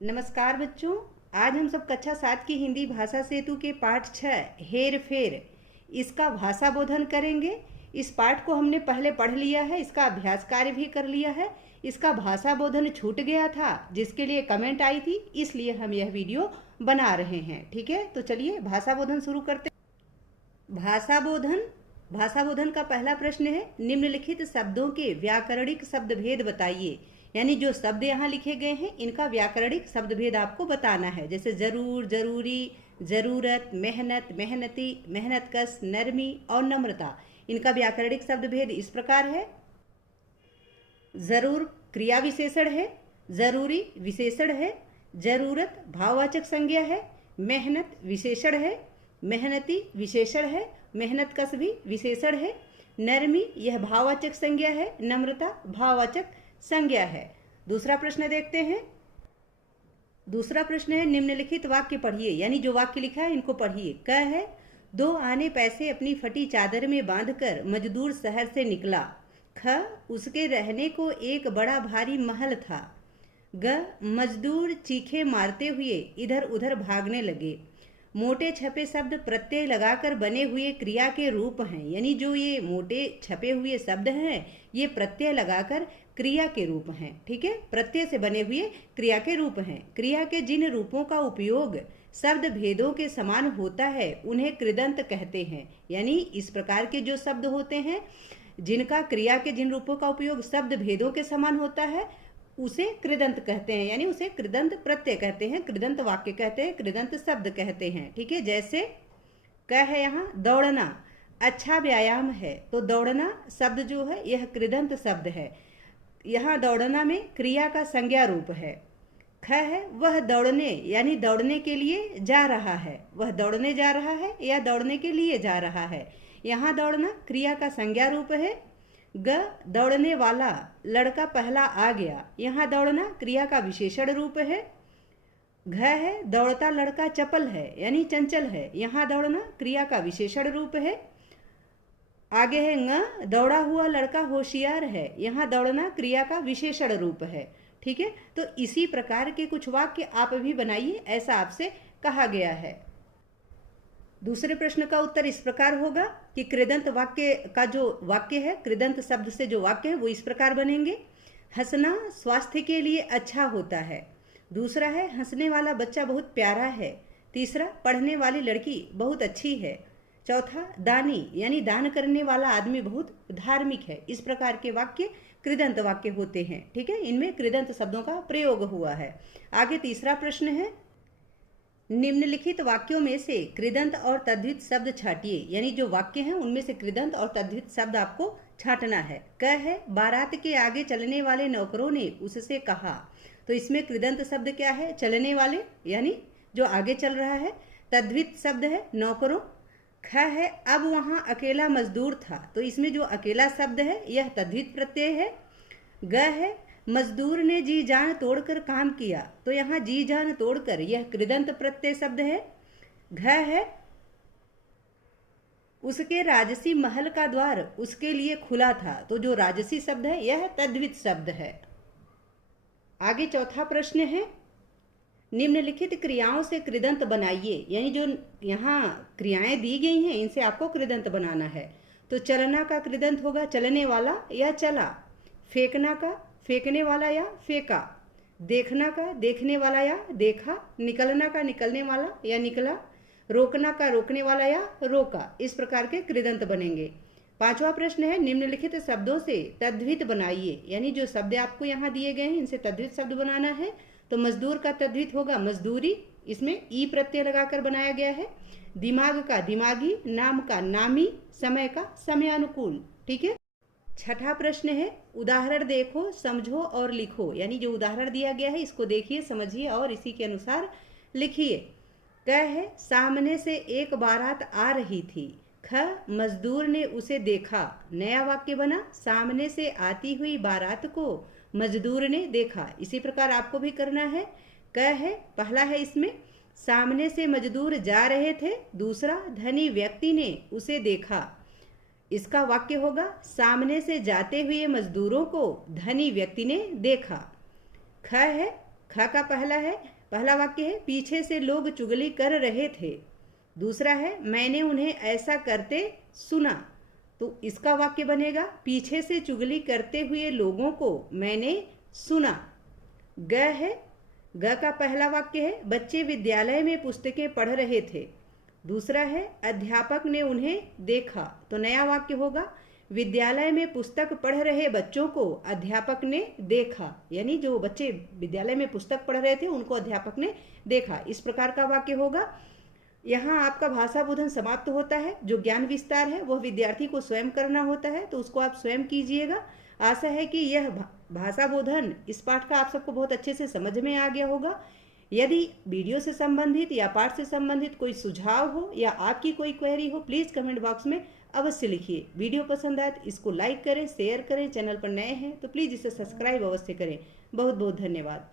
नमस्कार बच्चों। आज हम सब कक्षा 7 की हिंदी भाषा सेतु के पाठ 6 हेर फेर इसका भाषा बोधन करेंगे। इस पाठ को हमने पहले पढ़ लिया है, इसका अभ्यास कार्य भी कर लिया है। इसका भाषा बोधन छूट गया था जिसके लिए कमेंट आई थी, इसलिए हम यह वीडियो बना रहे हैं। ठीक है, तो चलिए भाषा बोधन शुरू करते हैं। भाषा बोधन का पहला प्रश्न है, निम्नलिखित शब्दों के व्याकरणिक शब्द भेद बताइए। यानी जो शब्द यहाँ लिखे गए हैं इनका व्याकरणिक शब्द भेद आपको बताना है। जैसे जरूर, जरूरी, जरूरत, मेहनत, मेहनती, मेहनतकश, नरमी और नम्रता। इनका व्याकरणिक शब्द भेद इस प्रकार है। जरूर क्रिया विशेषण है, जरूरी विशेषण है, जरूरत भाववाचक संज्ञा है, मेहनत विशेषण है, मेहनती विशेषण है, मेहनतकश भी विशेषण है, नरमी यह भाववाचक संज्ञा है, नम्रता भाववाचक संज्ञा है। दूसरा प्रश्न देखते हैं। दूसरा प्रश्न है, निम्नलिखित वाक्य पढ़िए। यानी जो वाक्य लिखा है इनको पढ़िए। क है, 2 आने पैसे अपनी फटी चादर में बांधकर मजदूर शहर से निकला। ख, उसके रहने को एक बड़ा भारी महल था। ग, मजदूर चीखे मारते हुए इधर उधर भागने लगे। मोटे छपे शब्द प्रत्यय लगाकर बने हुए क्रिया के रूप हैं। यानी जो ये मोटे छपे हुए शब्द हैं ये प्रत्यय लगाकर क्रिया के रूप हैं। ठीक है, प्रत्यय से बने हुए क्रिया के रूप हैं। क्रिया के जिन रूपों का उपयोग शब्द भेदों के समान होता है उन्हें कृदंत कहते हैं। यानी इस प्रकार के जो शब्द होते हैं जिनका क्रिया के जिन रूपों का उपयोग शब्द भेदों के समान होता है उसे कृदंत कहते हैं। यानी उसे कृदंत प्रत्यय कहते हैं, कृदंत वाक्य कहते हैं, कृदंत शब्द कहते हैं। ठीक है, जैसे क है यहाँ दौड़ना अच्छा व्यायाम है, तो दौड़ना शब्द जो है यह कृदंत शब्द है। यहाँ दौड़ना में क्रिया का संज्ञा रूप है। ख है, वह दौड़ने यानी दौड़ने के लिए जा रहा है। वह दौड़ने जा रहा है या दौड़ने के लिए जा रहा है। यहाँ दौड़ना क्रिया का संज्ञा रूप है। ग, दौड़ने वाला लड़का पहला आ गया। यहाँ दौड़ना क्रिया का विशेषण रूप है। घ है, दौड़ता लड़का चपल है यानी चंचल है। यहाँ दौड़ना क्रिया का विशेषण रूप है। आगे है ङ, दौड़ा हुआ लड़का होशियार है। यहाँ दौड़ना क्रिया का विशेषण रूप है। ठीक है, तो इसी प्रकार के कुछ वाक्य आप भी बनाइए, ऐसा आपसे कहा गया है। दूसरे प्रश्न का उत्तर इस प्रकार होगा कि कृदंत वाक्य का जो वाक्य है, कृदंत शब्द से जो वाक्य है वो इस प्रकार बनेंगे। हंसना स्वास्थ्य के लिए अच्छा होता है। दूसरा है, हंसने वाला बच्चा बहुत प्यारा है। तीसरा, पढ़ने वाली लड़की बहुत अच्छी है। चौथा, दानी यानी दान करने वाला आदमी बहुत धार्मिक है। इस प्रकार के वाक्य कृदंत वाक्य होते हैं। ठीक है, इनमें कृदंत शब्दों का प्रयोग हुआ है। आगे तीसरा प्रश्न है, निम्नलिखित वाक्यों में से कृदंत और तद्धित शब्द छाटिए। यानी जो वाक्य हैं उनमें से कृदंत और तद्धित शब्द आपको छाटना है। क है, बारात के आगे चलने वाले नौकरों ने उससे कहा। तो इसमें कृदंत शब्द क्या है? चलने वाले यानी जो आगे चल रहा है। तद्धित शब्द है नौकरों। ख है, अब वहाँ अकेला मजदूर था। तो इसमें जो अकेला शब्द है यह तद्धित प्रत्यय है। ग है, मजदूर ने जी जान तोड़कर काम किया। तो यहाँ जी जान तोड़कर यह कृदंत प्रत्यय शब्द है। घ है, उसके राजसी महल का द्वार उसके लिए खुला था। तो जो राजसी शब्द है यह तद्धित शब्द है। आगे चौथा प्रश्न है, निम्नलिखित क्रियाओं से कृदंत बनाइए। यानी जो यहाँ क्रियाएं दी गई हैं इनसे आपको कृदंत बनाना है। तो चलना का कृदंत होगा चलने वाला या चला। फेंकना का फेंकने वाला या फेंका। देखना का देखने वाला या देखा। निकलना का निकलने वाला या निकला। रोकना का रोकने वाला या रोका। इस प्रकार के कृदंत बनेंगे। पांचवा प्रश्न है, निम्नलिखित शब्दों से तद्धित बनाइए। यानी जो शब्द आपको यहाँ दिए गए हैं इनसे तद्धित शब्द बनाना है। तो मजदूर का तद्धित होगा मजदूरी, इसमें ई प्रत्यय लगाकर बनाया गया है। दिमाग का दिमागी, नाम का नामी, समय का समयानुकूल। ठीक है। छठा प्रश्न है, उदाहरण देखो, समझो और लिखो। यानी जो उदाहरण दिया गया है इसको देखिए, समझिए और इसी के अनुसार लिखिए। क है, सामने से एक बारात आ रही थी। ख, मजदूर ने उसे देखा। नया वाक्य बना, सामने से आती हुई बारात को मजदूर ने देखा। इसी प्रकार आपको भी करना है। क है, पहला है इसमें सामने से मजदूर जा रहे थे। दूसरा, धनी व्यक्ति ने उसे देखा। इसका वाक्य होगा, सामने से जाते हुए मजदूरों को धनी व्यक्ति ने देखा। ख है, खा का पहला वाक्य है पीछे से लोग चुगली कर रहे थे। दूसरा है मैंने उन्हें ऐसा करते सुना। तो इसका वाक्य बनेगा पीछे से चुगली करते हुए लोगों को मैंने सुना। ग है, ग का पहला वाक्य है बच्चे विद्यालय में पुस्तकें पढ़ रहे थे। दूसरा है अध्यापक ने उन्हें देखा। तो नया वाक्य होगा विद्यालय में पुस्तक पढ़ रहे बच्चों को अध्यापक ने देखा, यानी जो बच्चे विद्यालय में पुस्तक पढ़ रहे थे उनको अध्यापक ने देखा। इस प्रकार का वाक्य होगा। यहाँ आपका भाषा बोधन समाप्त होता है। जो ज्ञान विस्तार है वह विद्यार्थी को स्वयं करना होता है, तो उसको आप स्वयं कीजिएगा। आशा है कि यह भाषा बोधन इस पाठ का आप सबको बहुत अच्छे से समझ में आ गया होगा। यदि वीडियो से संबंधित या पाठ से संबंधित कोई सुझाव हो या आपकी कोई क्वेरी हो, प्लीज़ कमेंट बॉक्स में अवश्य लिखिए। वीडियो पसंद आए तो इसको लाइक करें, शेयर करें। चैनल पर नए हैं तो प्लीज़ इसे सब्सक्राइब अवश्य करें। बहुत बहुत धन्यवाद।